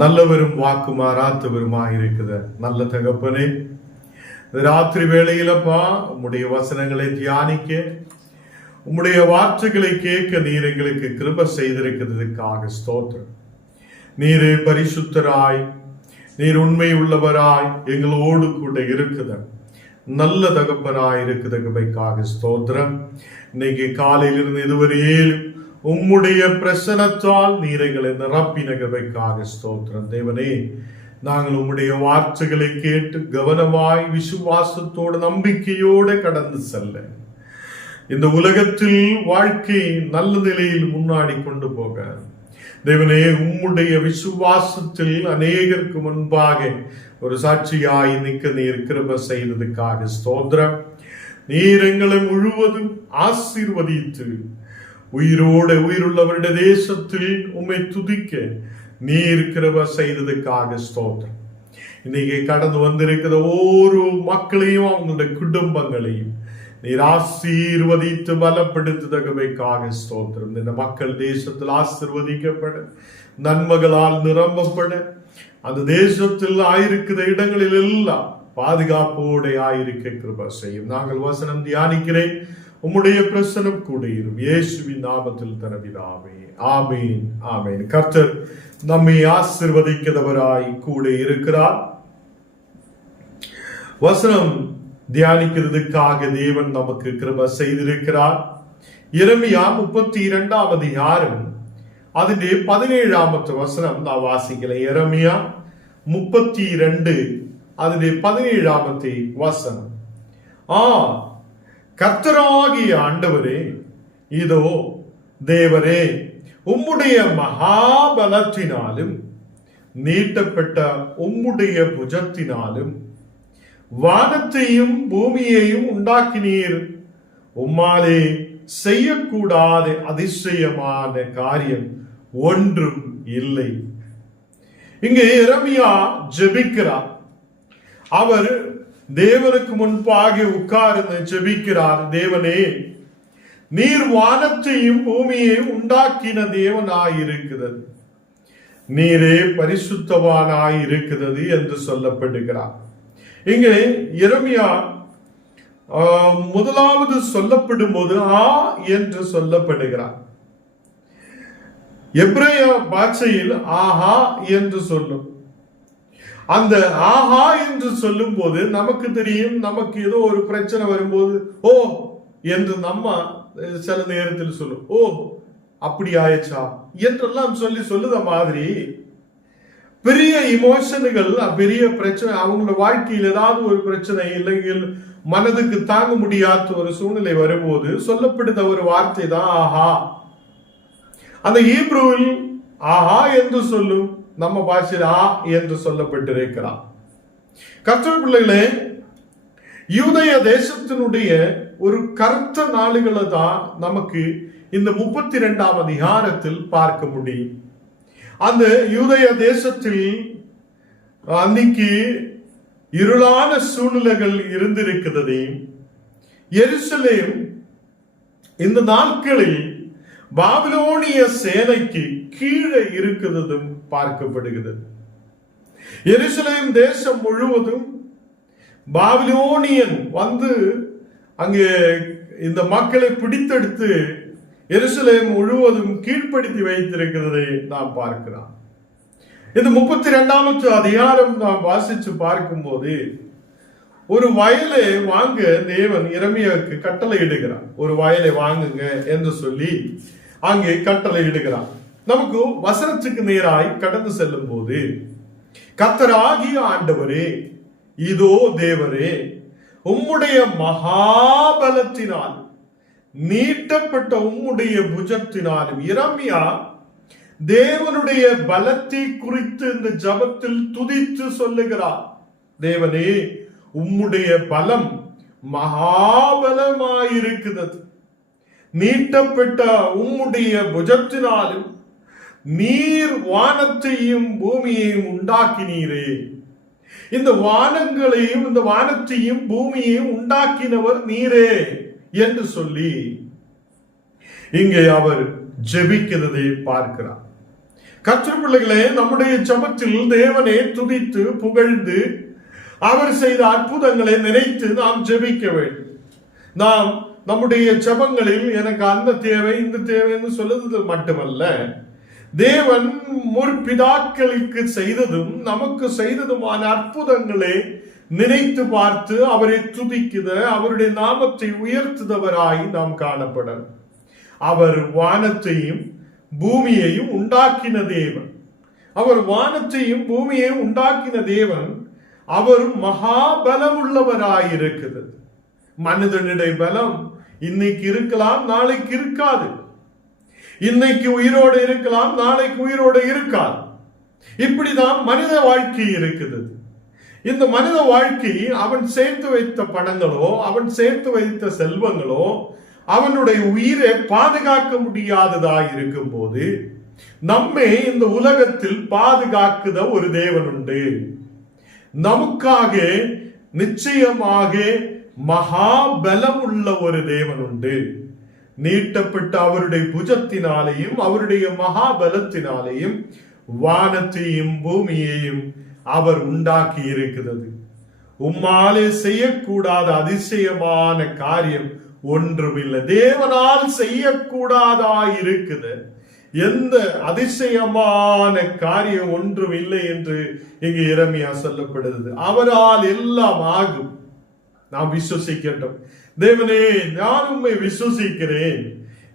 நல்லவரும் வாக்கு மாறாத்தவருமாயிருக்குத நல்ல தகப்பனே, ராத்திரி வேளையிலப்பா உம்முடைய வசனங்களை தியானிக்க, உம்முடைய வார்த்தைகளை கேட்க நீர் எங்களுக்கு கிருபை செய்திருக்கிறதுக்காக ஸ்தோத்திரம். நீரே பரிசுத்தராய், நீர் உண்மை உள்ளவராய் எங்களோடு கூட இருக்குத நல்ல தகப்பனாய் இருக்குதுக்காக ஸ்தோத்திரம். இன்னைக்கு காலையிலிருந்து இதுவரையில் உம்முடைய பிரசனத்தால் நீர் எங்களை நிரப்பினவைக்காக ஸ்தோத்திரம். தேவனே, நாங்கள் உம்முடைய வார்த்தைகளை கேட்டு கவனமாய் விசுவாசத்தோடு நம்பிக்கையோடு கடந்து செல்ல, இந்த உலகத்தில் வாழ்க்கை நல்ல நிலையில் முன்னாடி கொண்டு போக தேவனே, உம்முடைய விசுவாசத்தில் அநேகருக்கு முன்பாக ஒரு சாட்சியாய் நிற்க நீர் கிருபை செய்ததுக்காக ஸ்தோத்திரம். நீர் எங்களை முழுவதும் ஆசீர்வதித்து உயிருள்ளவருடைய தேசத்தில் உம்மை துதிக்க நீர் கிருபை செய்ததுக்காக ஸ்தோத்திரம். இன்னைக்கு கடந்து வந்திருக்கிற ஒவ்வொரு மக்களையும் அவங்களுடைய குடும்பங்களையும் நீர் ஆசீர்வதித்து பலப்படுத்துதகவைக்காக ஸ்தோத்திரம். இந்த மக்கள் தேசத்தில் ஆசீர்வதிக்கப்பட, நன்மைகளால் நிரம்பப்பட, அந்த தேசத்தில் ஆயிருக்கிற இடங்களில் எல்லாம் பாதுகாப்போட ஆயிருக்க கிருபை செய்யும். நாங்கள் வசனம் தியானிக்கிறேன், உம்முடைய பிரசனம் கூட இரும். இயேசுவின் நாமத்தில் தரவிதாவே, ஆமீன், ஆமீன். கர்த்தர் நம்மை ஆசீர்வதிக்கிறவராய் கூட இருக்கிறார். வசனம் தியானிக்கிறதுக்காக தேவன் நமக்கு கிருபை செய்திருக்கிறார். எரேமியா 32 அதிகாரம் അതിന്റെ 17 വസനം നാം വാസിക്കല. യെരമ്യാ 32 അതിന്റെ 17 വസനം. கர்த்தராகிய ஆண்டவரே, இதோ தேவரே, உம்முடைய மகாபலத்தினாலும் நீட்டப்பட்ட உம்முடைய புஜத்தினாலும் வானத்தையும் பூமியையும் உண்டாக்கினீர். உம்மாலே செய்யக்கூடாத அதிசயமான காரியம் ஒன்றும் இல்லை. இங்கே எரேமியா ஜெபிக்கிறார். அவர் தேவனுக்கு முன்பாக உட்கார்ந்து ஜெபிக்கிறார். தேவனே, நீர் வானத்தையும் பூமியையும் உண்டாக்கின தேவனாயிருக்கிறது, நீரே பரிசுத்தவானாயிருக்கிறது என்று சொல்லப்படுகிறார். இங்கே எரேமியா முதலாவது சொல்லப்படும் போது என்று சொல்லப்படுகிறார். எபிரேய பாஷையில் ஆஹா என்று சொல்லும். அந்த ஆஹா என்று சொல்லும் போது நமக்கு தெரியும், நமக்கு ஏதோ ஒரு பிரச்சனை வரும்போது ஓ என்று நம்ம சில நேரத்தில் சொல்லும், ஓ அப்படி ஆயிடுச்சா என்றெல்லாம் சொல்லுத மாதிரி பெரிய இமோஷன்கள், பெரிய பிரச்சனை, அவங்களோட வாழ்க்கையில் ஏதாவது ஒரு பிரச்சனை இல்லைங்கள், மனதுக்கு தாங்க முடியாத ஒரு சூழ்நிலை வரும்போது சொல்லப்படுத ஒரு வார்த்தை தான் ஆஹா. அந்த ஹீப்ருவில் ஆஹா என்று சொல்லும், நம்ம பாஷையில் என்று சொல்லப்பட்டிருக்கிறார். கர்த்தர் பிள்ளைகளே, யூதய தேசத்தினுடைய ஒரு கருத்த நாளுகளை தான் நமக்கு இந்த 32 அதிகாரத்தில் பார்க்க முடியும். அந்த யூதய தேசத்தில் அன்னைக்கு இருளான சூழ்நிலைகள் இருந்திருக்கிறதையும், எருசலேம் இந்த நாட்களில் பாபிலோனிய சேனைக்கு கீழே இருக்கிறதும் பார்க்கப்படுகிறது. எருசலேம் தேசம் முழுவதும் பாபிலோனியன் வந்து அங்கே இந்த மக்களை பிடித்தெடுத்து எருசலேம் முழுவதும் கீழ்ப்படுத்தி வைத்திருக்கிறதை நாம் பார்க்கிறோம். இந்த 32 அதிகாரம் நாம் வாசிச்சு பார்க்கும் போது ஒரு வயலை வாங்க தேவன் எரேமியாவுக்கு கட்டளை இடுகிறார். ஒரு வயலை வாங்குங்க என்று சொல்லி அங்கே கட்டளை இடுகிறார். நமக்கு வசனத்துக்கு நேராய் கடந்து செல்லும் போது, கர்த்தராகிய ஆண்டவரே, இதோ தேவரே, உம்முடைய மகாபலத்தினால் நீட்டப்பட்ட உம்முடைய புஜத்தினாலும். எரேமியா தேவனுடைய பலத்தை குறித்து இந்த ஜபத்தில் துதித்து சொல்லுகிறார். தேவனே, உம்முடைய பலம் மகாபலமாயிருக்கிறது, நீட்டப்பட்ட உம்முடைய புஜத்தினாலும் நீர் வானத்தையும் பூமியையும் உண்டாக்கினீரே. இந்த வானங்களையும் இந்த வானத்தையும் பூமியையும் உண்டாக்கினவர் நீரே என்று சொல்லி இங்கே அவர் ஜெபிக்கிறதை பார்க்கிறார். கர்த்தர் பிள்ளைகளே, நம்முடைய ஜெபத்தில் தேவனை துதித்து புகழ்ந்து அவர் செய்த அற்புதங்களை நினைத்து நாம் ஜெபிக்க வேண்டும். நாம் நம்முடைய ஜெபங்களில் எனக்கு அந்த தேவை இந்த தேவைன்னு சொல்லுறது மட்டுமல்ல, தேவன் முற்பிதாக்களுக்கு செய்ததும் நமக்கு செய்ததுமான அற்புதங்களை நினைத்து பார்த்து அவரை துதிக்குத, அவருடைய நாமத்தை உயர்த்துதவராய் நாம் காணப்படணும். அவர் வானத்தையும் பூமியையும் உண்டாக்கின தேவன். அவர் வானத்தையும் பூமியையும் உண்டாக்கின தேவன். அவர் மகாபலம் உள்ளவராயிருக்கிறது. மனிதனுடைய பலம் இன்னைக்கு இருக்கலாம், நாளைக்கு இருக்காது. இன்னைக்கு உயிரோடு இருக்கலாம், நாளைக்கு உயிரோடு இருக்காது. இப்படிதான் மனித வாழ்க்கை இருக்குது. இந்த மனித வாழ்க்கை அவன் சேர்த்து வைத்த பணங்களோ, அவன் சேர்த்து வைத்த செல்வங்களோ அவனுடைய உயிரை பாதுகாக்க முடியாததாய் இருக்கும் போது, நம்மை இந்த உலகத்தில் பாதுகாக்குத ஒரு தேவன் உண்டு. நமக்காக நிச்சயமாக மகாபலம் உள்ள ஒரு தேவன் உண்டு. நீட்டப்பட்ட அவருடைய புஜத்தினாலேயும் அவருடைய மகாபலத்தினாலேயும் வானத்தையும் பூமியையும் அவர் உண்டாக்கி இருக்கிறது. உம்மாலே செய்யக்கூடாத அதிசயமான காரியம் ஒன்றுமில்லை. தேவனால் செய்யக்கூடாதாயிருக்குது எந்த அதிசயமான காரியம் ஒன்றும் இல்லை என்று இங்கு எரேமியா சொல்லப்படுகிறது. அவரால் எல்லாம் ஆகும். நாம் விசுவசிக்கட்டும். தேவனே, நான் உம்மை விசுவசிக்கிறேன்.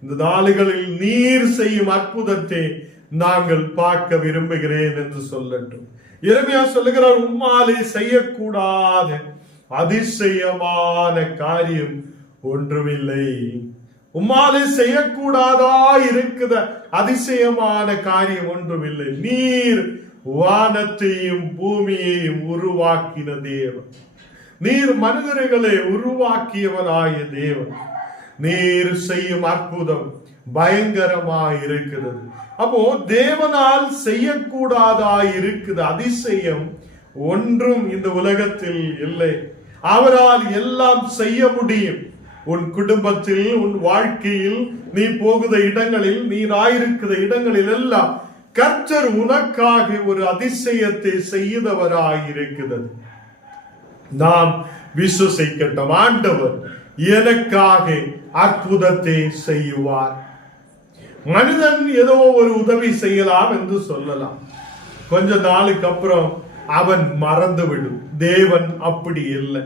இந்த நாளுகளில் நீர் செய்யும் அற்புதத்தை நாங்கள் பார்க்க விரும்புகிறேன் என்று சொல்லட்டும். எரேமியா சொல்லுகிறார், உம்மாலே செய்யக்கூடாத அதிசயமான காரியம் ஒன்றுமில்லை. உம்மாலே செய்யக்கூடாதா இருக்கிற அதிசயமான காரியம் ஒன்றுமில்லை. நீர் வானத்தையும் பூமியையும் உருவாக்கின தேவன். நீர் மனிதர்களை உருவாக்கியவராய தேவன். நீர் செய்யும் அற்புதம் பயங்கரமாய் இருக்கிறது. அப்போ தேவனால் செய்யக்கூடாதாய் இருக்குது அதிசயம் ஒன்றும் இந்த உலகத்தில் இல்லை. அவரால் எல்லாம் செய்ய முடியும். உன் குடும்பத்தில், உன் வாழ்க்கையில், நீ போகுத இடங்களில், நீ ஆயிருக்கிற இடங்களில் எல்லாம் கர்த்தர் உனக்காக ஒரு அதிசயத்தை செய்தவராயிருக்கிறது. நாம் விசுவசிக்கட்டும். ஆண்டவர் எனக்காக அற்புதத்தை செய்வார். மனிதன் ஏதோ ஒரு உதவி செய்யலாம் என்று சொல்லலாம். கொஞ்ச நாளுக்கு அப்புறம் அவன் மறந்துவிடும். தேவன் அப்படி இல்லை.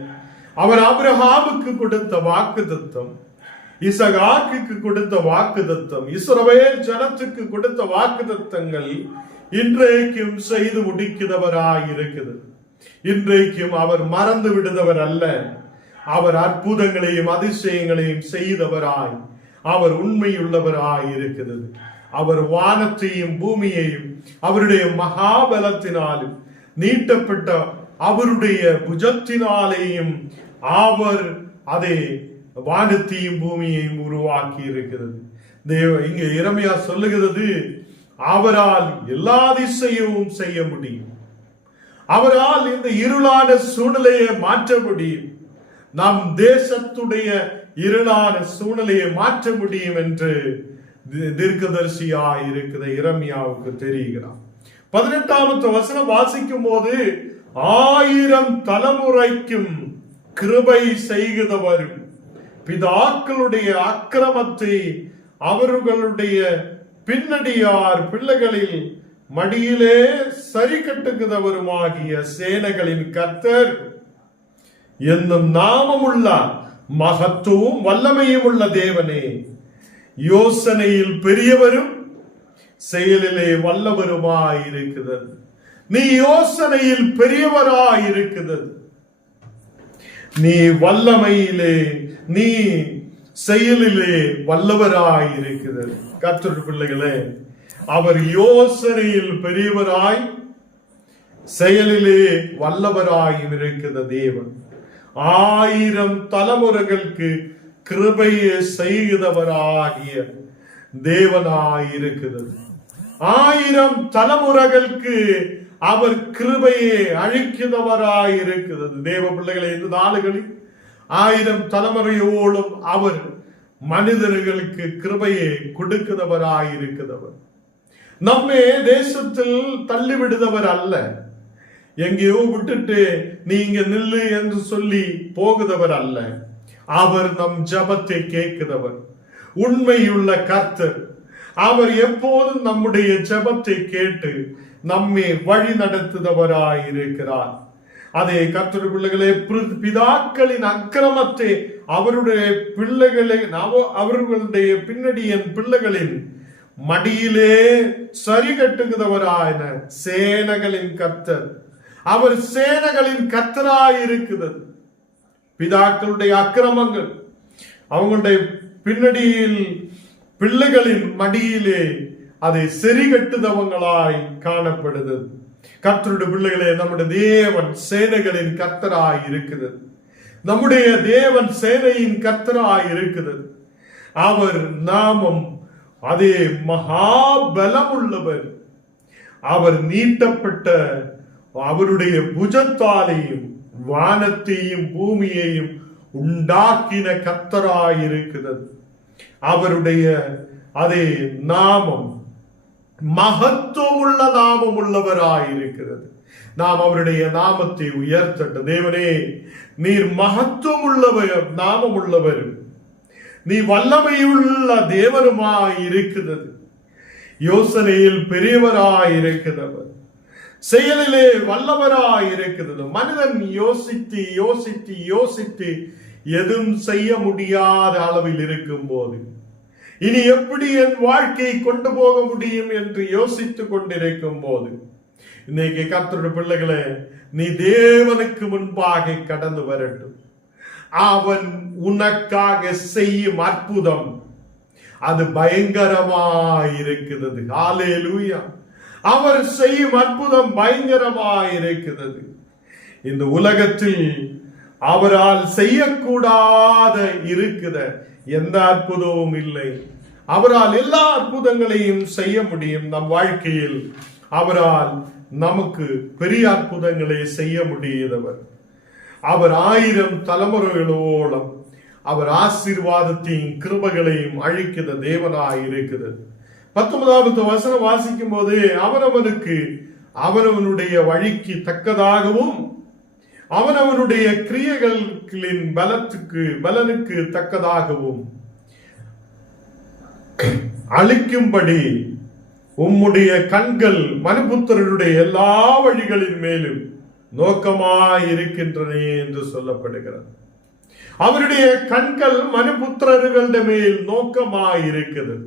அவர் ஆபிரகாமுக்கு கொடுத்த வாக்குத்தத்தம், இசகாக்கு கொடுத்த வாக்குத்தத்தம், இஸ்ரவேல் ஜனத்துக்கு கொடுத்த வாக்குத்தத்தங்கள் இன்றைக்கும் செய்து முடிக்கிறவராய் இருக்குது. இன்றைக்கும் அவர் மறந்து விடுதவர் அல்ல. அவர் அற்புதங்களையும் அதிசயங்களையும் செய்தவராய், அவர் உண்மையுள்ளவராய் இருக்கிறது. அவர் வானத்தையும் பூமியையும் அவருடைய மகாபலத்தினாலும் நீட்டப்பட்ட அவருடைய புஜத்தினாலேயும் அவர் அதை வானத்தையும் பூமியையும் உருவாக்கி இருக்கிறது. இங்க எரேமியா சொல்லுகிறது, அவரால் எல்லா அதிசயமும் செய்ய முடியும். அவரால் இந்த இருளான சூழ்நிலையை மாற்ற முடியும். நம் தேசத்துடைய இருளான சூழ்நிலையை மாற்ற முடியும் என்று தீர்க்கதரிசியாய் இருக்கிற எரேமியாவுக்கு தெரிகிறார். 18வது வசனம் வாசிக்கும் போது, 1000 தலைமுறைக்கும் கிருபை செய்கிறவரும் பிதாக்களுடைய அக்கிரமத்தை அவர்களுடைய பின்னடியார் பிள்ளைகளில் மடியிலே சரி கட்டுகிறவருமாகிய சேனைகளின் கர்த்தர் என்னும் நாமமுள்ள மகத்துவம் வல்லமையும் உள்ள தேவனே, யோசனையில் பெரியவரும் செயலிலே வல்லவருமாயிருக்கிறது. நீ யோசனையில் பெரியவராயிருக்கிறது. நீ வல்லமையிலே, நீ செயலிலே வல்லவராயிருக்கிறது. கர்த்தருடைய பிள்ளைகளே, அவர் யோசனையில் பெரியவராய் செயலிலே வல்லவராய் இருக்கிற தேவன். 1000 தலைமுறைகளுக்கு கிருபையை செய்கிறவராகிய தேவனாயிருக்கிறது. 1000 தலைமுறைகளுக்கு அவர் கிருபையை அழிக்கிறவராயிருக்கிறது. தேவ பிள்ளைகளை, இந்த நாளுகளில் 1000 தலைமுறையோடும் அவர் மனிதர்களுக்கு கிருபையை கொடுக்கிறவராயிருக்கிறவர். நம்மை தேசத்தில் தள்ளிவிடுதவர் அல்ல. எங்கேயோ விட்டுட்டு நீங்க நில்லு என்று சொல்லி போகுதவர் அல்ல. அவர் நம் ஜபத்தை கேட்கிறவர், உண்மையுள்ள கர்த்தர். அவர் எப்போதும் நம்முடைய ஜபத்தை கேட்டு நம்மை வழி நடத்துதவராயிருக்கிறார். அதே கர்த்தருடைய பிள்ளைகளே, பிதாக்களின் அக்கிரமத்தை அவருடைய அவர்களுடைய பின்னடியின் பிள்ளைகளின் மடியிலே சரி கட்டுகிறவராயின சேனைகளின் கர்த்தர். அவர் சேனைகளின் கர்த்தராயிருக்கிறது. பிதாக்களுடைய அக்கிரமங்கள் அவங்களுடைய பின்னடியில் பிள்ளைகளின் மடியிலே அதை சரி கட்டுதவங்களாய் காணப்படுது. கர்த்தருடைய பிள்ளைகளே, நம்முடைய தேவன் சேனைகளின் கர்த்தராய் இருக்கிறது. நம்முடைய தேவன் சேனையின் கர்த்தராய் இருக்கிறது. அவர் நாமம் அதே மகாபலம் உள்ளவர். அவர் நீட்டப்பட்ட அவருடைய புஜத்தாலையும் வானத்தையும் பூமியையும் உண்டாக்கின கர்த்தராயிருக்கிறது. அவருடைய அதே நாமம் மகத்துவம் உள்ள நாமம் உள்ளவராயிருக்கிறது. நாம் அவருடைய நாமத்தை உயர்த்தட்ட. தேவனே, நீர் மகத்துவம் உள்ளவர், நாமம் உள்ளவர், நீ வல்லமையுள்ள தேவனுமாய் இருக்கிறது. யோசனையில் பெரியவராய் இருக்கிறவர், செயலிலே வல்லவராய் இருக்கிறது. மனிதன் யோசித்து யோசித்து யோசித்து எதுவும் செய்ய முடியாத அளவில் இருக்கும் போது இனி எப்படி என் வாழ்க்கையை கொண்டு போக முடியும் என்று யோசித்துக் கொண்டிருக்கும் போது, இன்னைக்கு கர்த்தருடைய பிள்ளைகளே, நீ தேவனுக்கு முன்பாக கடந்து வரட்டும். அவன் உனக்காக செய்யும் அற்புதம் அது பயங்கரமாயிருக்கிறது. ஹல்லேலூயா. அவர் செய்யும் அற்புதம் பயங்கரமாயிருக்கிறது. இந்த உலகத்தில் அவரால் செய்யக்கூடாத இருக்கிற எந்த அற்புதமும் இல்லை. அவரால் எல்லா அற்புதங்களையும் செய்ய முடியும். நம் வாழ்க்கையில் அவரால் நமக்கு பெரிய அற்புதங்களை செய்ய முடியாதவர். அவர் 1000 தலைமுறைகளோളം அவர் ஆசீர்வாதத்தையும் கிருபைகளையும் அழிக்கிற தேவனாய் இருக்கிறது. 19வது வசனம் வாசிக்கும் போது, அவனவனுக்கு அவனவனுடைய வழிக்கு தக்கதாகவும் அவனவனுடைய கிரியைகளின் பலனுக்கு தக்கதாகவும் அளிக்கும்படி உம்முடைய கண்கள் மனுபுத்திரருடைய எல்லா வழிகளின் மேலும் நோக்கமாய் இருக்கின்றன என்று சொல்லப்படுகிறது. அவருடைய கண்கள் மனுபுத்திரர்களுடைய மேல் நோக்கமாய் இருக்கிறது.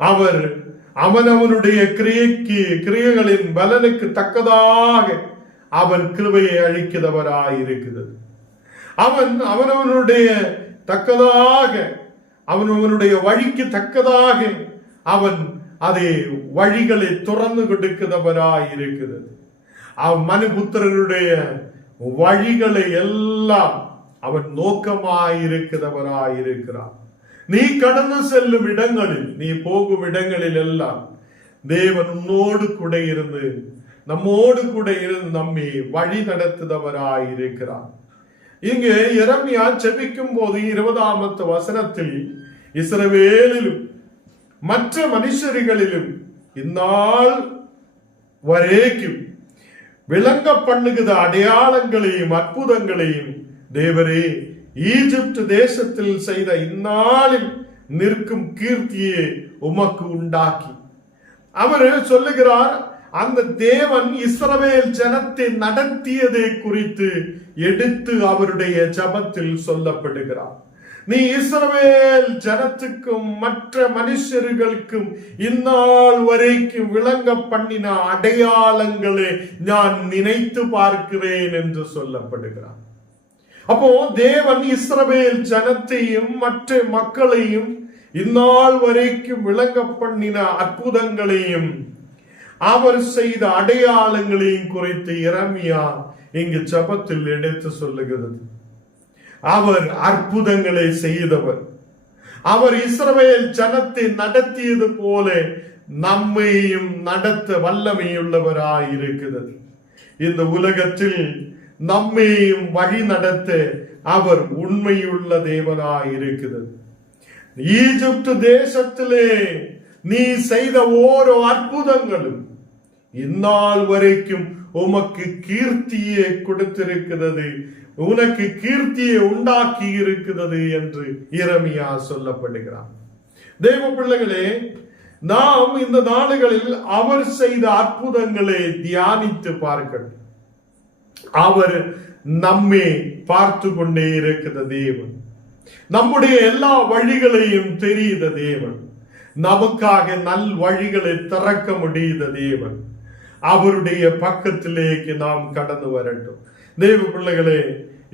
அவர் அவனவனுடைய கிரியைகளின் பலனுக்கு தக்கதாக அவன் கிருபையை அழிக்கிறவராயிருக்கிறது. அவனவனுடைய தக்கதாக அவனவனுடைய வழிக்கு தக்கதாக அவன் அதை வழிகளை துறந்து கொடுக்கிறவராயிருக்கிறது. மனுபுத்திரருடைய வழிகளை எல்லாம் அவன் நோக்கமாயிருக்கிறவராயிருக்கிறான். நீ கடந்து செல்லும் இடங்களில், நீ போகும் இடங்களில் எல்லாம் தேவன் உன்னோடு கூட இருந்து நம்மோடு கூட இருந்து நம்மை வழி நடத்துதவராயிருக்கிறார். இங்கு எரேமியா ஜெபிக்கும் போது 20வது வசனத்தில், இஸ்ரவேலிலும் மற்ற மனுஷர்களிலும் இந்நாள் வரைக்கும் விளங்க பண்ணுகிற அடையாளங்களையும் அற்புதங்களையும் தேவரே ஈஜிப்ட் தேசத்தில் செய்த இந்நாளில் நிற்கும் கீர்த்தியை உமக்கு உண்டாக்கி. அவர் சொல்லுகிறார், அந்த தேவன் இஸ்ரவேல் ஜனத்தை நடத்தியதை குறித்து எடுத்து அவருடைய ஜபத்தில் சொல்லப்படுகிறார். நீ இஸ்ரவேல் ஜனத்துக்கும் மற்ற மனுஷர்களுக்கும் இந்நாள் வரைக்கும் விளங்க பண்ணின அடையாளங்களை நான் நினைத்து பார்க்கிறேன் என்று சொல்லப்படுகிறார். அப்போ தேவன் இஸ்ரவேல் ஜனத்தையும் மற்ற மக்களையும் இந்நாள் வரைக்கும் விளங்க பண்ணின அற்புதங்களையும் அவர் செய்த அடையாளங்களையும் குறித்து எரேமியா இங்கு ஜபத்தில் எடுத்து சொல்லுகிறது. அவர் அற்புதங்களை செய்தவர். அவர் இஸ்ரவேல் ஜனத்தை நடத்தியது போல நம்மையும் நடத்த வல்லமையுள்ளவராயிருக்கிறது. இந்த உலகத்தில் நம்மையும் வழி நடத்த அவர் உண்மையுள்ள தேவனாயிருக்கிறது. ஈஜிப்ட் தேசத்திலே நீ செய்த ஓரோ அற்புதங்களும் இந்நாள் வரைக்கும் உமக்கு கீர்த்தியை கொடுத்திருக்கிறது, உனக்கு கீர்த்தியை உண்டாக்கி இருக்கிறது என்று எரேமியா சொல்லப்படுகிறார். தேவ பிள்ளைகளே, நாம் இந்த நாடுகளில் அவர் செய்த அற்புதங்களை தியானித்து பார்க்க, அவர் நம்மை பார்த்து கொண்டே இருக்கிற தேவன், நம்முடைய எல்லா வழிகளையும் தெரிந்த தேவன், நமக்காக நல் வழிகளை திறக்க முடிந்த தேவன். அவருடைய பக்கத்திலேக்கு நாம் கடந்து வரட்டும். தேவ பிள்ளைகளே,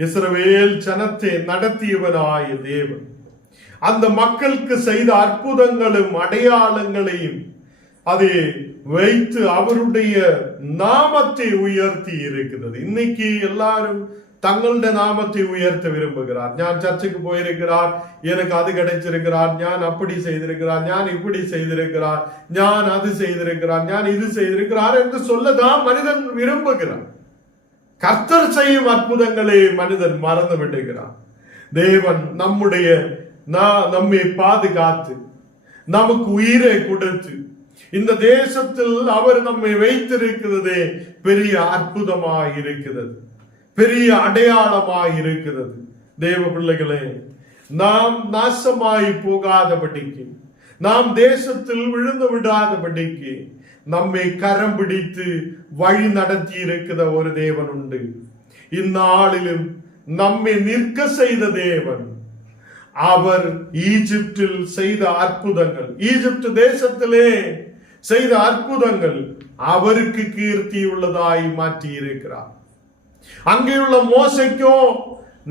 இஸ்ரவேல் ஜனத்தை நடத்தியவனாய தேவன் அந்த மக்களுக்கு செய்த அற்புதங்களும் அடையாளங்களையும் அதை வைத்து அவருடைய நாமத்தை உயர்த்தி இருக்கிறது. இன்னைக்கு எல்லாரும் தங்களுடைய நாமத்தை உயர்த்த விரும்புகிறார். ஞான் சர்ச்சுக்கு போயிருக்கிறார், எனக்கு அது கிடைச்சிருக்கிறார், ஞான் அப்படி செய்திருக்கிறார், ஞான் இப்படி செய்திருக்கிறார், ஞான் அது செய்திருக்கிறார், ஞான் இது செய்திருக்கிறார் என்று சொல்லதான் மனிதன் விரும்புகிறார். கர்த்தர் செய்யும் அற்புதங்களை மனிதன் மறந்து விடுகிறார். தேவன் நம்மை பாதுகாத்து நமக்கு உயிரை கொடுத்து இந்த தேசத்தில் அவர் நம்மை வைத்திருக்கிறதே பெரிய அற்புதமாய் இருக்கிறது, பெரிய அடையாளமாய் இருக்கிறது. தேவ பிள்ளைகளே, நாம் நாசமாய் போகாதபடிக்கு, நாம் தேசத்தில் விழுந்து விடாதபடிக்கு நம்மை கரம் பிடித்து வழி நடத்தி இருக்கிற ஒரு தேவன் உண்டு. இந்நாளிலும் நம்மை நிற்க செய்த தேவன். அவர் ஈஜிப்தில் செய்த அற்புதங்கள், ஈஜிப்ட் தேசத்திலே செய்த அற்புதங்கள் அவருக்கு கீர்த்தி உள்ளதாய் மாற்றி இருக்கிறார். அங்கேயுள்ள மோசைக்கோ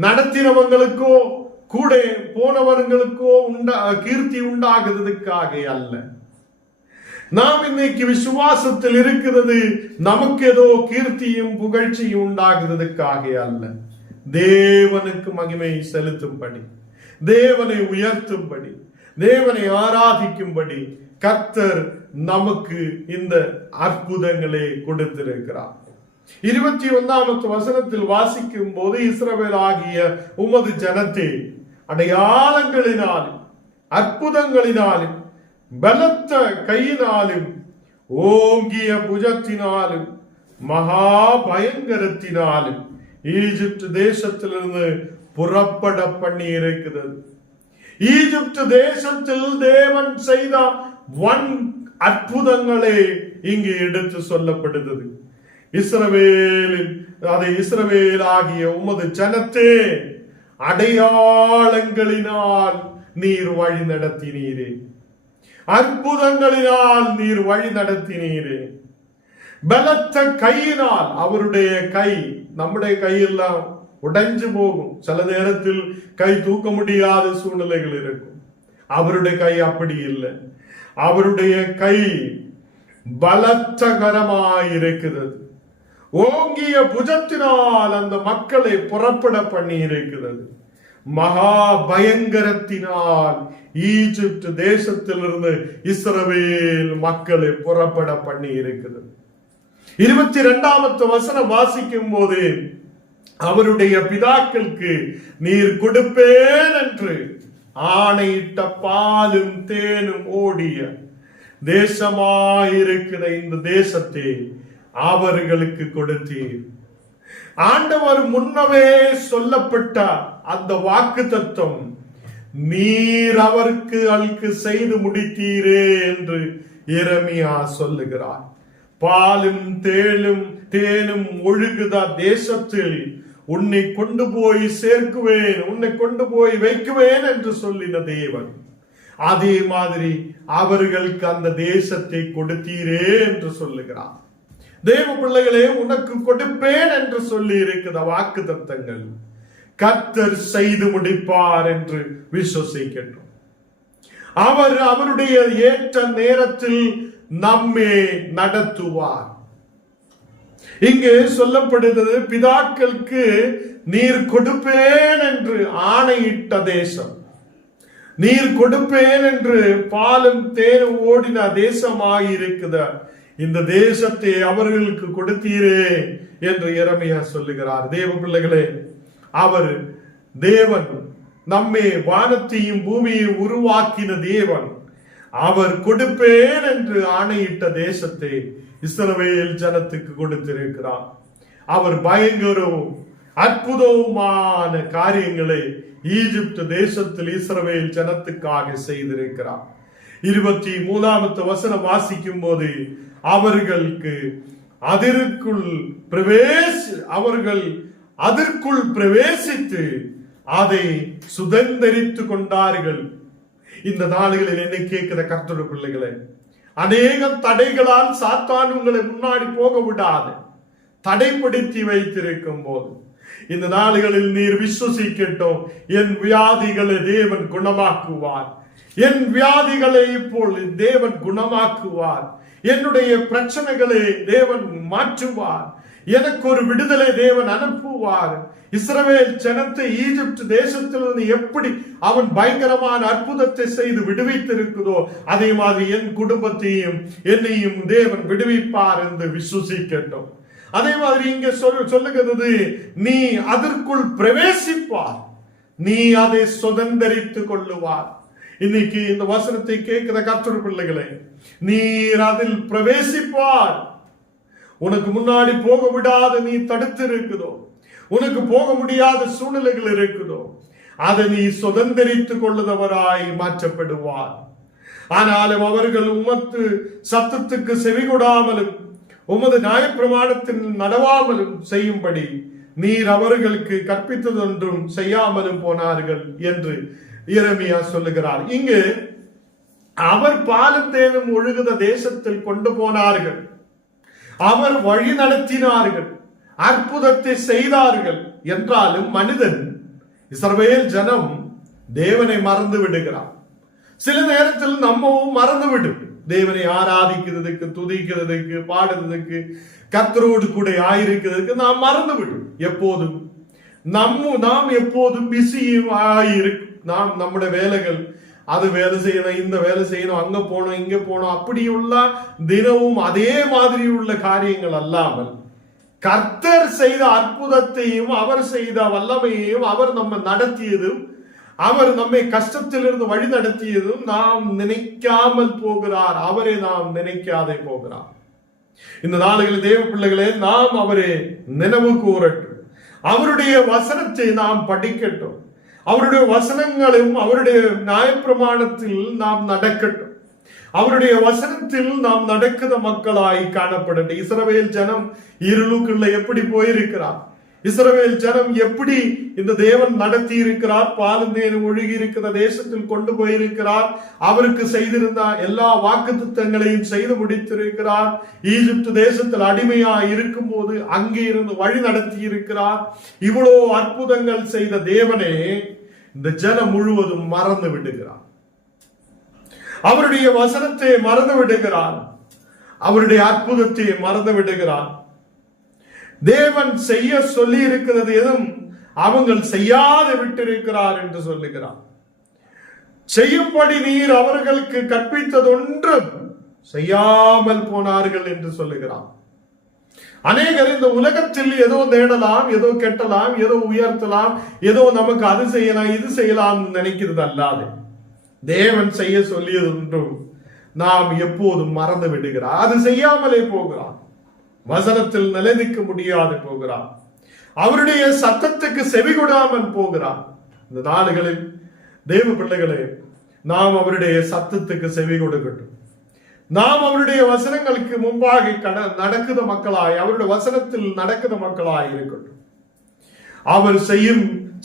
நடத்தினவங்களுக்கோ கூட போனவர்களுக்கோ கீர்த்தி உண்டாகிறதுக்காக அல்ல. நாம் இன்னைக்கு விசுவாசத்தில் இருக்கிறது நமக்கு ஏதோ கீர்த்தியும் புகழ்ச்சியும் உண்டாகிறதுக்காக அல்ல. தேவனுக்கு மகிமை செலுத்தும்படி, தேவனை உயர்த்தும்படி, தேவனை ஆராதிக்கும்படி கர்த்தர் நமக்கு இந்த அற்புதங்களை கொடுத்திருக்கிறார். 21வது வசனத்தில் வாசிக்கும் போது, இஸ்ரவேல் ஆகிய உமது ஜனத்தை அடையாளங்களினாலும் அற்புதங்களினாலும் பலத்த கையினாலும் ஓங்கிய புஜத்தினாலும் மகா பயங்கரத்தினாலும் ஈஜிப்ட் தேசத்திலிருந்து புறப்பட பண்ணி இருக்கிறது. ஈஜிப்ட் தேசத்தில் தேவன் செய்த வன் அற்புதங்களே இங்கு எடுத்து சொல்லப்படுகிறது. இஸ்ரவேல் ஆகிய உமது ஜனத்தே அடையாளங்களினால் நீர் வழி நடத்தினீரே, அற்புதங்களினால் நீர் வழி நடத்தினீரே, பலத்த கையினால். அவருடைய கை, நம்முடைய கையெல்லாம் உடைஞ்சு போகும், சில நேரத்தில் கை தூக்க முடியாத சூழ்நிலைகள் இருக்கும். அவருடைய கை அப்படி இல்லை. அவருடைய கை பலத்தகரமாயிருக்கிறது. ஓங்கிய புஜத்தினால் அந்த மக்களை புறப்பட பண்ணி இருக்கிறது. மகா பயங்கரத்தினால் ஈஜிப்ட் தேசத்திலிருந்து இஸ்ரவேல் மக்களை புறப்பட பண்ணி இருக்கிறது. 22வது வசனம் வாசிக்கும் போது, அவருடைய பிதாக்களுக்கு நீர் கொடுப்பேன் என்று ஆணையிட்ட பாலும் தேனும் ஓடிய தேசமாயிருக்கிற இந்த தேசத்தை அவர்களுக்கு கொடுத்தீர். ஆண்டவர் முன்னவே சொல்லப்பட்ட அந்த வாக்கு தத்துவம் நீர் அவருக்கு செய்து முடித்தீரே என்று எரேமியா சொல்லுகிறார். பாலும் தேனும் ஒழுகுத தேசத்தில் உன்னை கொண்டு போய் சேர்க்குவேன், உன்னை கொண்டு போய் வைக்குவேன் என்று சொல்லின தேவன், அதே மாதிரி அவர்களுக்கு அந்த தேசத்தை கொடுத்தீரே என்று சொல்லுகிறார். தேவ பிள்ளைகளே, உனக்கு கொடுப்பேன் என்று சொல்லி இருக்கிற வாக்கு தத்தங்கள் கர்த்தர் செய்து முடிப்பார் என்று விசுவசிக்கின்றோம். அவர் அவருடைய ஏற்ற நேரத்தில் நம்மை நடத்துவார். இங்கு சொல்லப்படுகிறது, பிதாக்களுக்கு நீர் கொடுப்பேன் என்று ஆணையிட்ட தேசம், நீர் கொடுப்பேன் என்று பாலும் தேனும் ஓடின தேசமாயிருக்குத இந்த தேசத்தை அவர்களுக்கு கொடுத்தீரே என்று எரேமியா சொல்லுகிறார். தேவ பிள்ளைகளே, அவர் தேவன், நம்மை வானத்தையும் பூமியை உருவாக்கின தேவன், அவர் கொடுப்பேன் என்று ஆணையிட்ட தேசத்தை இஸ்ரவேல் ஜனத்துக்கு கொடுத்திருக்கிறார். அவர் பயங்கரவும் அற்புதமான காரியங்களை ஈஜிப்து தேசத்தில் இஸ்ரவேல் ஜனத்துக்காக செய்திருக்கிறார். 23வது வசனம் வாசிக்கும் போது அவர்களுக்கு அவர்கள் அதற்குள் பிரவேசித்து அதை சுதந்தரித்து கொண்டார்கள். இந்த நாடுகளில் என்ன கேட்கிற கர்த்தருடைய பிள்ளைகளே, அநேக தடைகளால் சாத்தான் உங்களை முன்னாடி போக விடாது தடைப்படுத்தி வைத்திருக்கும் போது இந்த நாடுகளில் நீர் விசுவசிக்கட்டும், என் வியாதிகளை தேவன் குணமாக்குவார், என் வியாதிகளை இப்போ தேவன் குணமாக்குவார், என்னுடைய பிரச்சனைகளை தேவன் மாற்றுவார், எனக்கு ஒரு விடுதலை தேவன் அனுப்புவார். இஸ்ரவேல் ஜனத்தை ஈஜிப்ட் தேசத்திலிருந்து எப்படி அவன் பயங்கரமான அற்புதத்தை செய்து விடுவித்திருக்குதோ அதே மாதிரி என் குடும்பத்தையும் என்னையும் தேவன் விடுவிப்பார் என்று விசுவசிக்கட்டும். அதே மாதிரி இங்க சொல்லுகிறது, நீ அதற்குள் பிரவேசிப்பார், நீ அதை சுதந்தரித்துக் கொள்ளுவார். இன்னைக்கு இந்த வசனத்தை கேட்கிற கர்த்தருடைய பிள்ளைகளே, நீர் அதில் பிரவேசிப்பார். உனக்கு முன்னாடி போக விடாத நீ தடுத்து இருக்குதோ, உனக்கு போக முடியாத சூழ்நிலைகள் இருக்குதோ, அதை நீ சுதந்தரித்துக் கொள்ளுதவராய் மாற்றப்படுவார். ஆனாலும் அவர்கள் உமது சத்தத்துக்கு செவிகொடாமலும் உமது நியாயப்பிரமாணத்தில் நடவாமலும் செய்யும்படி நீர் அவர்களுக்கு கற்பித்ததொன்றும் செய்யாமலும் போனார்கள் என்று எரேமியா சொல்லுகிறார். இங்கு அவர் பாலும் தேனும் ஒழுகுத தேசத்தில் கொண்டு போனார்கள், அவர் வழி நடத்தினார்கள், அற்புதத்தை செய்தார்கள். என்றாலும் மனிதன், இஸ்ரவேல் ஜனம் தேவனை மறந்து விடுகிறார். சில நேரத்தில் நம்மவும் மறந்து விடும். தேவனை ஆராதிக்கிறதுக்கு, துதிக்கிறதுக்கு, பாடுறதுக்கு, கர்த்தரோடு கூட ஆயிருக்கிறதுக்கு நாம் மறந்து விடும். எப்போதும் நாம் எப்போதும் பிஸியும் ஆயிருக்கும். நாம் நம்முடைய வேலைகள், அது வேலை செய்யணும், இந்த வேலை செய்யணும், அங்க போனோம், இங்க போனோம், அப்படியுள்ள தினமும் அதே மாதிரி உள்ள காரியங்கள் அல்லாமல் கர்த்தர் செய்த அற்புதத்தையும் அவர் செய்த வல்லமையையும் அவர் நம்ம நடத்தியதும் அவர் நம்மை கஷ்டத்திலிருந்து வழி நடத்தியதும் நாம் நினைக்காமல் போகிறார். அவரை நாம் நினைக்காதே போகிறார். இந்த நாளுகளில் தேவ பிள்ளைகளே, நாம் அவரை நினைவு கூறட்டும், அவருடைய வசனத்தை நாம் படிக்கட்டும், அவருடைய வசனங்களும் அவருடைய நியாயப்பிரமாணத்தில் நாம் நடக்கட்டும், அவருடைய வசனத்தில் நாம் நடக்கிற மக்களாய் காணப்படட்டும். இஸ்ரவேல் ஜனம் இருளுக்குள்ள எப்படி போயிருக்கிறார், இஸ்ரவேல் ஜனம் எப்படி இந்த தேவன் நடத்தி இருக்கிறார், பாலும் தேனும் ஒழுகி இருக்கிற தேசத்தில் கொண்டு போயிருக்கிறார், அவருக்கு செய்திருந்த எல்லா வாக்குத்தத்தங்களையும் செய்து முடித்திருக்கிறார். ஈஜிப்து தேசத்தில் அடிமையா இருக்கும் போது அங்கே இருந்து வழி நடத்தி இருக்கிறார். இவ்வளோ அற்புதங்கள் செய்த தேவனே இந்த ஜனம் முழுவதும் மறந்து விடுகிறார். அவருடைய வசனத்தை மறந்து விடுகிறார், அவருடைய அற்புதத்தை மறந்து விடுகிறார். தேவன் செய்ய சொல்லி இருக்கிறது எதுவும் அவங்கள் செய்யாது விட்டிருக்கிறார் என்று சொல்லுகிறார். செய்யும்படி நீர் அவர்களுக்கு கற்பித்ததொன்றும் செய்யாமல் போனார்கள் என்று சொல்லுகிறார். அநேகர் இந்த உலகத்தில் ஏதோ தேடலாம், ஏதோ கெட்டலாம், ஏதோ உயர்த்தலாம், ஏதோ நமக்கு அது செய்யலாம் இது செய்யலாம் நினைக்கிறது அல்லாது தேவன் செய்ய சொல்லியது ஒன்றும் நாம் எப்போதும் மறந்து விடுகிறார். அது செய்யாமலே போகிறார், வசனத்தில் நிலைநிற்க முடியாது போகிறார், அவருடைய சத்தத்துக்கு செவி கொடாமல் போகிறார். இந்த நாடுகளில் தேவ பிள்ளைகளே, நாம் அவருடைய சத்தத்துக்கு செவி கொடுக்கட்டும். நாம் அவருடைய வசனங்களுக்கு முன்பாக நடக்குத மக்களாய், அவருடைய வசனத்தில் நடக்குத மக்களாய் இருக்கட்டும். அவர்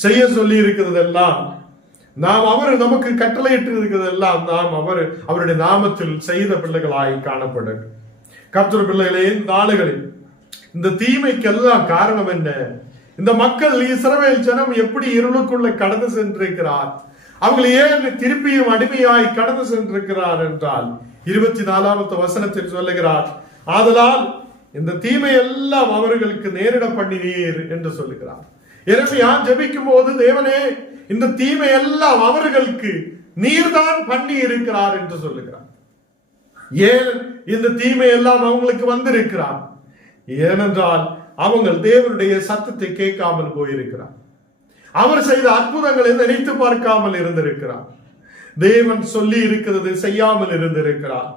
செய்ய சொல்லி இருக்கிறதெல்லாம் நாம், அவர் நமக்கு கட்டளையிட்டு இருக்கிறதெல்லாம் நாம் அவருடைய நாமத்தில் செய்த பிள்ளைகளாய் காணப்படும். கர்த்தர் பிள்ளைகளே, இந்த நாடுகளில் இந்த தீமைக்கெல்லாம் காரணம் என்ன? இந்த மக்கள் இஸ்ரவேல் ஜனம் எப்படி இருளுக்குள்ள கடந்து சென்றிருக்கிறார், அவங்களை ஏன் திருப்பியும் அடிமையாய் கடந்து சென்றிருக்கிறார் என்றால் 24வது வசனத்தில் சொல்லுகிறார், ஆதலால் இந்த தீமை எல்லாம் அவர்களுக்கு நேரிட பண்ணினீர் என்று சொல்லுகிறார். எரேமியா ஜெபிக்கும் போது, தேவனே இந்த தீமை எல்லாம் அவர்களுக்கு நீர்தான் பண்ணி இருக்கிறார் என்று சொல்லுகிறார். ஏன் இந்த தீமை எல்லாம் அவங்களுக்கு வந்திருக்கிறார்? ஏனென்றால் அவங்கள் தேவனுடைய சத்தத்தை கேட்காமல் போயிருக்கிறார், அவர் செய்த அற்புதங்களை நினைத்து பார்க்காமல் இருந்திருக்கிறார். தேவன் சொல்லி இருக்கிறது செய்யாமல் இருந்திருக்கிறார்.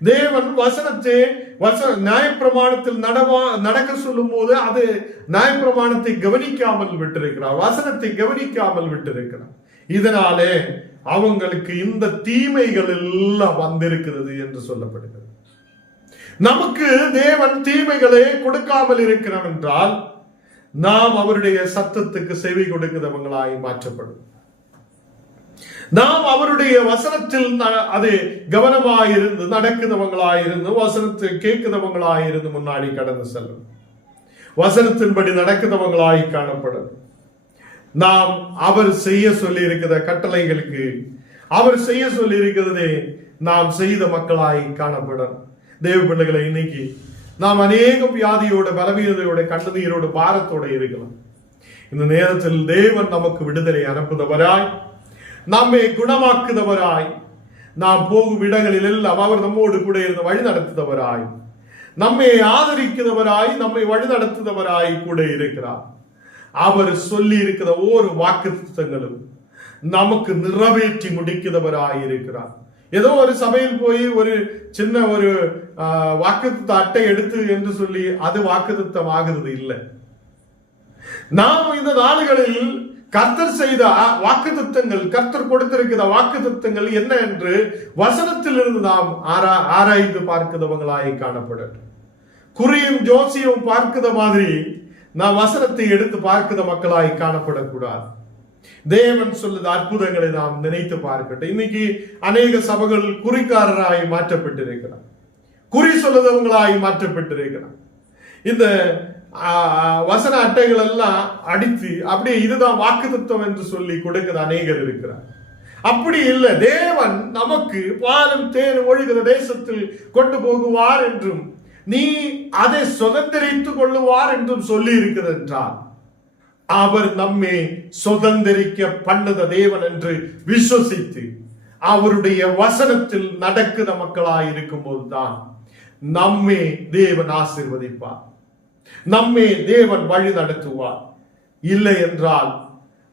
தேவன் நியாயப்பிரமாணத்தில் நடக்க சொல்லும் போது அது நியாயப்பிரமாணத்தை கவனிக்காமல் விட்டிருக்கிறார், வசனத்தை கவனிக்காமல் விட்டிருக்கிறார். இதனாலே அவங்களுக்கு இந்த தீமைகள் எல்லாம் வந்திருக்கிறது என்று சொல்லப்படுகிறது. நமக்கு தேவன் தீமைகளை கொடுக்காமல் இருக்கிறோம் என்றால் நாம் அவருடைய சத்தத்துக்கு செவி கொடுக்கிறவங்களாய் மாற்றப்படும். நாம் அவருடைய வசனத்தில் அது கவனமாயிருந்து நடக்கிறவங்களாயிருந்து வசனத்தை கேட்கிறவங்களாயிருந்து முன்னாடி கடந்து செல்லும், வசனத்தின்படி நடக்கிறவங்களாய் காணப்படும். நாம் அவர் செய்ய சொல்லி இருக்கிற கட்டளைகளுக்கு அவர் செய்ய சொல்லி இருக்கிறதே நாம் செய்த மக்களாய் காணப்படும். தேவ பிள்ளைகளை, இன்னைக்கு நாம் அநேகம் வியாதியோட, பலவீனதையோட, கண்ணீரோட, பாரத்தோட இருக்கலாம். இந்த நேரத்தில் தேவன் நமக்கு விடுதலை அனுப்புதவராய், நம்மை குணமாக்குதவராய், நாம் போகும் இடங்களில் எல்லாம் அவர் நம்மோடு கூட இருந்து வழி நடத்துதவராய், நம்மை ஆதரிக்கிறவராய், நம்மை வழி நடத்துதவராய் கூட இருக்கிறார். அவர் சொல்லி இருக்கிற ஒவ்வொரு வாக்குத்தத்தங்களும் நமக்கு நிறைவேற்றி முடிக்கிறவராய் இருக்கிறார். ஏதோ ஒரு சபையில் போய் ஒரு சின்ன ஒரு வாக்குத்தத்த அட்டை எடுத்து என்று சொல்லி அது வாக்குத்தத்தம் ஆகிறது இல்லை. நாம் இந்த நாடுகளில் கர்த்தர் செய்த வாக்குத்தத்தங்கள், கர்த்தர் கொடுத்திருக்கிற வாக்குத்தத்தங்கள் என்ன என்று வசனத்தில் இருந்து நாம் ஆராய்ந்து பார்க்கிறவங்களாய் காணப்படும். குறியும் ஜோசியும் பார்க்கிற மாதிரி நாம் வசனத்தை எடுத்து பார்க்கிற மக்களாய் காணப்படக்கூடாது. தேவன் சொல்லுத அற்புதங்களை நாம் நினைத்து பார்க்கட்டும். இன்னைக்கு அநேக சபைகள் குறிக்காரராய் மாற்றப்பட்டிருக்கிறார், குறி சொல்லுதவங்களாய் மாற்றப்பட்டிருக்கிறார். இந்த வசன அட்டைகள் எல்லாம் அடித்து அப்படியே இதுதான் வாக்குத்தத்தம் என்று சொல்லி கொடுக்கிற அநேகர் இருக்கிறார். அப்படி இல்லை. தேவன் நமக்கு பாலும் தேன் ஒழுகிற தேசத்தில் கொண்டு போகுவார் என்றும் நீ அதை சுதந்திரித்துக் கொள்ளுவார் என்றும் சொல்லி இருக்கிறது என்றால் அவர் நம்மை சுதந்திரிக்க பண்ணுத தேவன் என்று விசுவசித்து அவருடைய வசனத்தில் நடக்கிற மக்களாய் இருக்கும் போதுதான் நம்மை தேவன் ஆசீர்வதிப்பார், நம்மை தேவன் வழி நடத்துவார். இல்லை என்றால்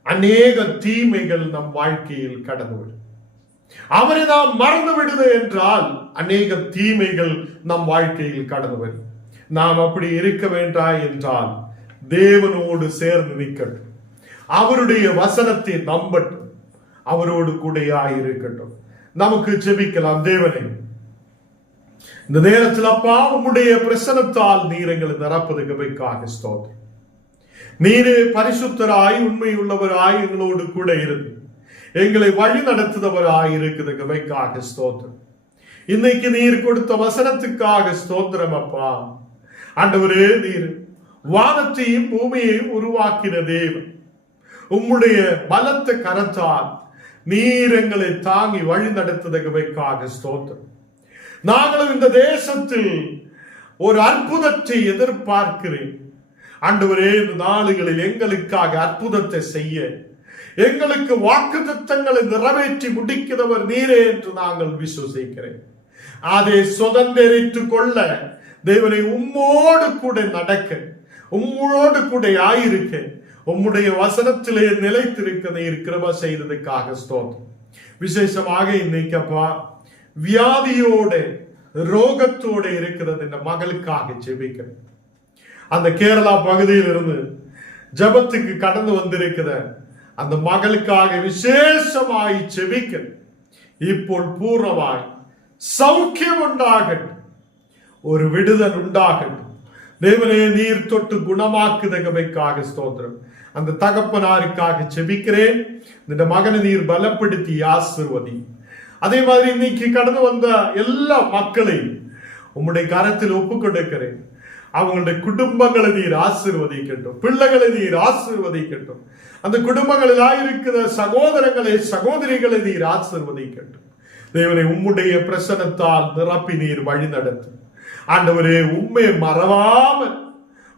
அநேக தீமைகள் நம் வாழ்க்கையில் கடந்து அவரை நாம் மறந்து விடுது என்றால் அநேக தீமைகள் நம் வாழ்க்கையில் கடந்து வரும். நாம் அப்படி இருக்க வேண்டாம் என்றால் தேவனோடு சேர்ந்து நிற்கட்டும், அவருடைய வசனத்தை நம்பட்டும், அவரோடு கூடையாயிருக்கட்டும். நமக்கு ஜெபிக்கலாம். தேவனே, இந்த நேரத்தில் அப்பா உம்முடைய பிரசனத்தால் நீர் எங்களை நிரப்பது கிருபைக்காக ஸ்தோத்திரம். நீரே பரிசுத்தராய் உண்மை உள்ளவராய் எங்களோடு கூட இருந்து எங்களை வழி நடத்துதவராய் இருக்குது கிருபைக்காக ஸ்தோத்திரம். இன்னைக்கு நீர் கொடுத்த வசனத்துக்காக ஸ்தோத்திரம் அப்பா. ஆண்டவரே, நீர் வானத்தையும் பூமியையும் உருவாக்கின தேவன், உம்முடைய பலத்த கரத்தால் நீர் எங்களை தாங்கி வழி நடத்துதற்காக ஸ்தோத்திரம். நாங்களும் இந்த தேசத்தில் ஒரு அற்புதத்தை எதிர்பார்க்கிறேன் ஆண்டவரே. இந்த நாளுகளில் எங்களுக்காக அற்புதத்தை செய்ய, எங்களுக்கு வாக்குத்தத்தங்களை நிறைவேற்றி முடிக்கிறவர் நீரே என்று நாங்கள் விசுவசிக்கிறேன். அதை சுதந்திரித்துக் கொள்ள தேவனை உம்மோடு கூட நடக்க, உம்மோடு கூட ஆயிருக்க, உம்முடைய வசனத்திலே நிலைத்திருக்க நீர் கிருபை செய்ததுக்காக ஸ்தோத்திரம். விசேஷமாக இன்னைக்கப்பா வியாதியோட ரோகத்தோட இருக்கிறது இந்த மகளுக்காக ஜெபிக்கிறேன். அந்த கேரளா பகுதியில் இருந்து ஜபத்துக்கு கடந்து வந்திருக்கிற அந்த மகளுக்காக விசேஷமாய் ஜெபிக்கிறேன். இப்போ பூர்ணமாய் சௌக்கியம் உண்டாகட்டும், ஒரு விடுதல் உண்டாகட்டும். தேவனே, நீர் தொட்டு குணமாக்குதகமைக்காக ஸ்தோத்திரம். அந்த தகப்பனாருக்காக ஜெபிக்கிறேன். இந்த மகனை நீர் பலப்படுத்தி ஆசீர்வதி. அதே மாதிரி இன்னைக்கு கடந்து வந்த எல்லா மக்களையும் உம்முடைய கரத்தில் ஒப்புக் கொடுக்கிறேன். அவங்களுடைய குடும்பங்களை நீர் ஆசீர்வதிக்கட்டும், பிள்ளைகளை நீர் ஆசீர்வதிக்கட்டும். அந்த குடும்பங்களில் ஆயிருக்கிற சகோதரங்களை சகோதரிகளை நீர் ஆசீர்வதிக்கட்டும். தேவனை உம்முடைய பிரசன்னத்தால் நிரப்பி நீர் வழி நடத்தும். ஆண்டவரே, உம்மை மறவாமல்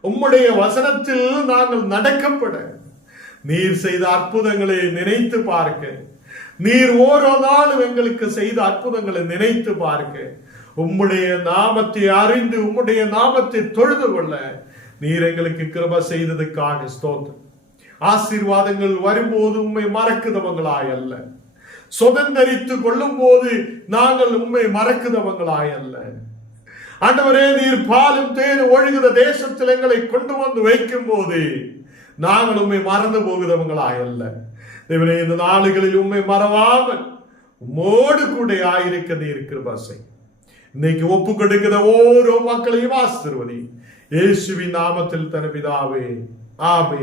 உம்முடைய வசனத்தில் நாங்கள் நடக்கப்பட நீர் செய்த அற்புதங்களை நினைத்து பார்க்க, நீர் ஓரோ நாளும் எங்களுக்கு செய்த அற்புதங்களை நினைத்து பார்க்க, உம்முடைய நாமத்தை அறிந்து உம்முடைய நாமத்தை தொழுது கொள்ள நீர் எங்களுக்கு கிருபை செய்ததுக்காக ஸ்தோத்திரம். ஆசீர்வாதங்கள் வரும்போது உம்மை மறக்குதவங்களாய் அல்ல, சுதந்தரித்து கொள்ளும் போது நாங்கள் உண்மை மறக்குதவங்களாய் அல்ல. ஆண்டவரே, நீர் பாலும் தேன் ஒழுகுத தேசத்தில் எங்களை கொண்டு வந்து வைக்கும் போது நாங்கள் உண்மை மறந்து போகுதவங்களாய் அல்ல. தேவனே, இந்த நாளுகளில் உண்மை மறவாமல் உம்மோடு கூட ஆயிருக்க நீர் கிருபை செய். இன்னைக்கு ஒப்பு கொடுக்கிற ஓரோ மக்களையும் ஆசீர்வதி. இயேசுவின் நாமத்தில் தன் பிதாவே, ஆமென்.